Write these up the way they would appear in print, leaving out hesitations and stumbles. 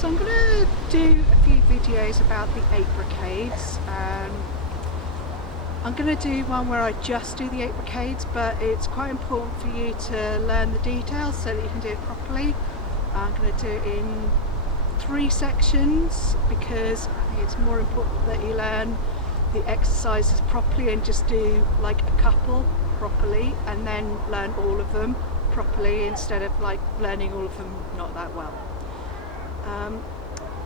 So I'm going to do a few videos about the 8 brocades. I'm going to do one where I just do the 8 brocades, but it's quite important for you to learn the details so that you can do it properly. I'm going to do it in 3 sections because I think it's more important that you learn the exercises properly and just do like a couple properly and then learn all of them properly instead of like learning all of them not that well.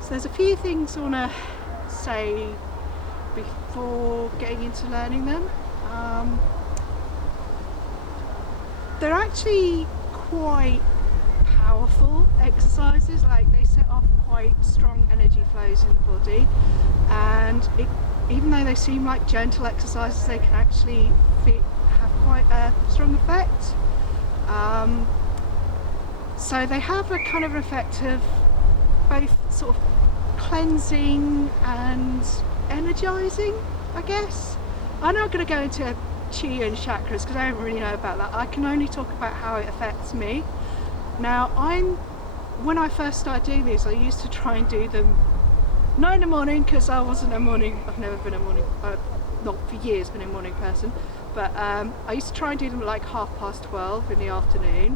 So there's a few things I want to say before getting into learning them. They're actually quite powerful exercises, like they set off quite strong energy flows in the body, and even though they seem like gentle exercises, they can actually have quite a strong effect. So they have a kind of effect of both sort of cleansing and energizing, I guess. I'm not going to go into Chi and chakras because I don't really know about that. I can only talk about how it affects me. Now, when I first started doing these, I used to try and do them not in the morning because I've never been a morning, not for years been a morning person, but I used to try and do them at like 12:30 in the afternoon,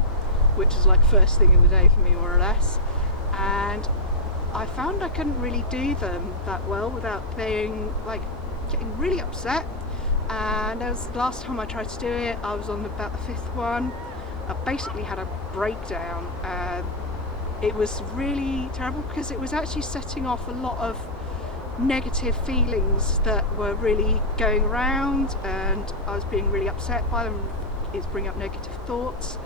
which is like first thing in the day for me more or less, and I found I couldn't really do them that well without getting really upset. And that was the last time I tried to do it. I was on about the 5th one. I basically had a breakdown. It was really terrible because it was actually setting off a lot of negative feelings that were really going around, and I was being really upset by them. It's bringing up negative thoughts,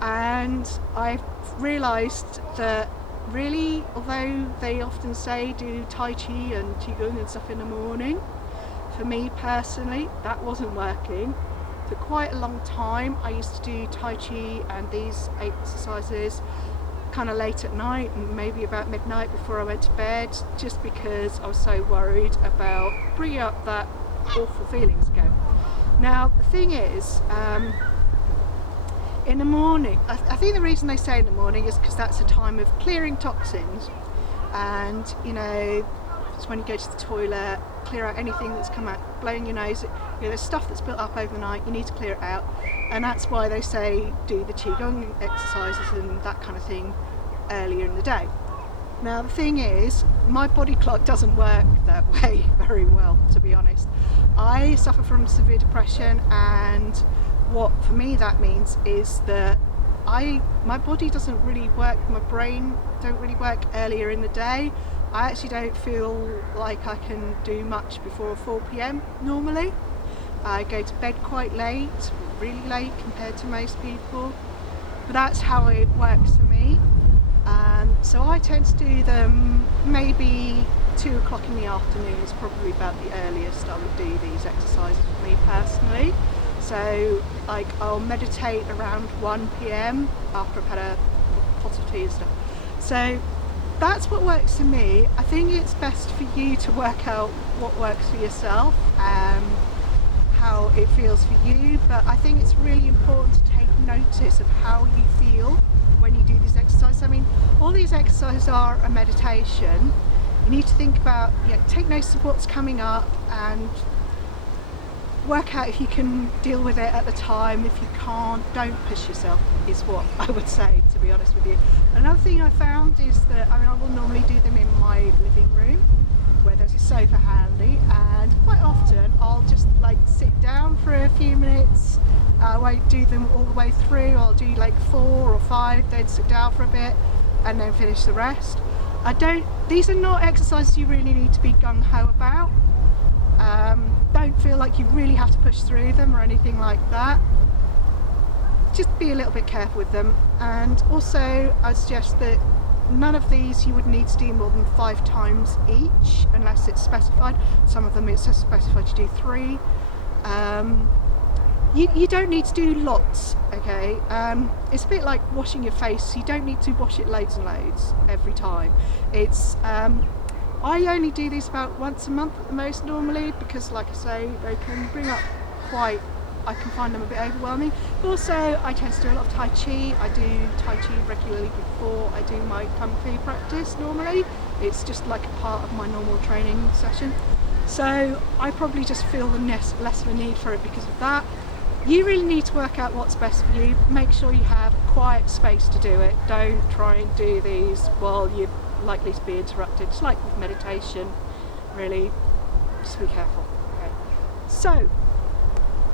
and I realised that really, although they often say do Tai Chi and Qigong and stuff in the morning, for me personally that wasn't working. For quite a long time I used to do Tai Chi and these 8 exercises kind of late at night, maybe about midnight before I went to bed, just because I was so worried about bringing up that awful feelings again. Now the thing is, in the morning, I think the reason they say in the morning is because that's a time of clearing toxins, and you know, it's when you go to the toilet, clear out anything that's come out, blowing your nose, you know, there's stuff that's built up over the night, you need to clear it out, and that's why they say do the Qigong exercises and that kind of thing earlier in the day. Now the thing is, my body clock doesn't work that way very well, to be honest. I suffer from severe depression, and what for me that means is that my body doesn't really work, my brain don't really work earlier in the day. I actually don't feel like I can do much before 4 p.m. normally. I go to bed quite late, really late compared to most people, but that's how it works for me. So I tend to do them maybe 2 o'clock in the afternoon is probably about the earliest I would do these exercises for me personally. So like I'll meditate around 1 p.m. after I've had a pot of tea and stuff. So that's what works for me. I think it's best for you to work out what works for yourself and how it feels for you, but I think it's really important to take notice of how you feel when you do these exercises. I mean, all these exercises are a meditation. You need to think about, take notice of what's coming up and work out if you can deal with it at the time. If you can't, don't push yourself, is what I would say, to be honest with you. Another thing I found is that, I will normally do them in my living room where there's a sofa handy, and quite often I'll just like sit down for a few minutes. I won't do them all the way through. I'll do like 4 or 5, then sit down for a bit and then finish the rest. These are not exercises you really need to be gung-ho about. Don't feel like you really have to push through them or anything like that. Just be a little bit careful with them. And also I suggest that none of these you would need to do more than 5 times each unless it's specified. Some of them it's just specified to do 3. You don't need to do lots, okay? It's a bit like washing your face. You don't need to wash it loads and loads every time. I only do these about once a month at the most normally, because like I say, they can bring up quite I can find them a bit overwhelming. Also, I tend to do a lot of Tai Chi. I do Tai Chi regularly before I do my Kung Fu practice normally. It's just like a part of my normal training session. So I probably just feel the less of a need for it because of that. You really need to work out what's best for you. Make sure you have a quiet space to do it. Don't try and do these while you're likely to be interrupted. It's like with meditation, really, just be careful. Okay. So,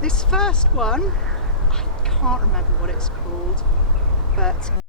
this first one, I can't remember what it's called, but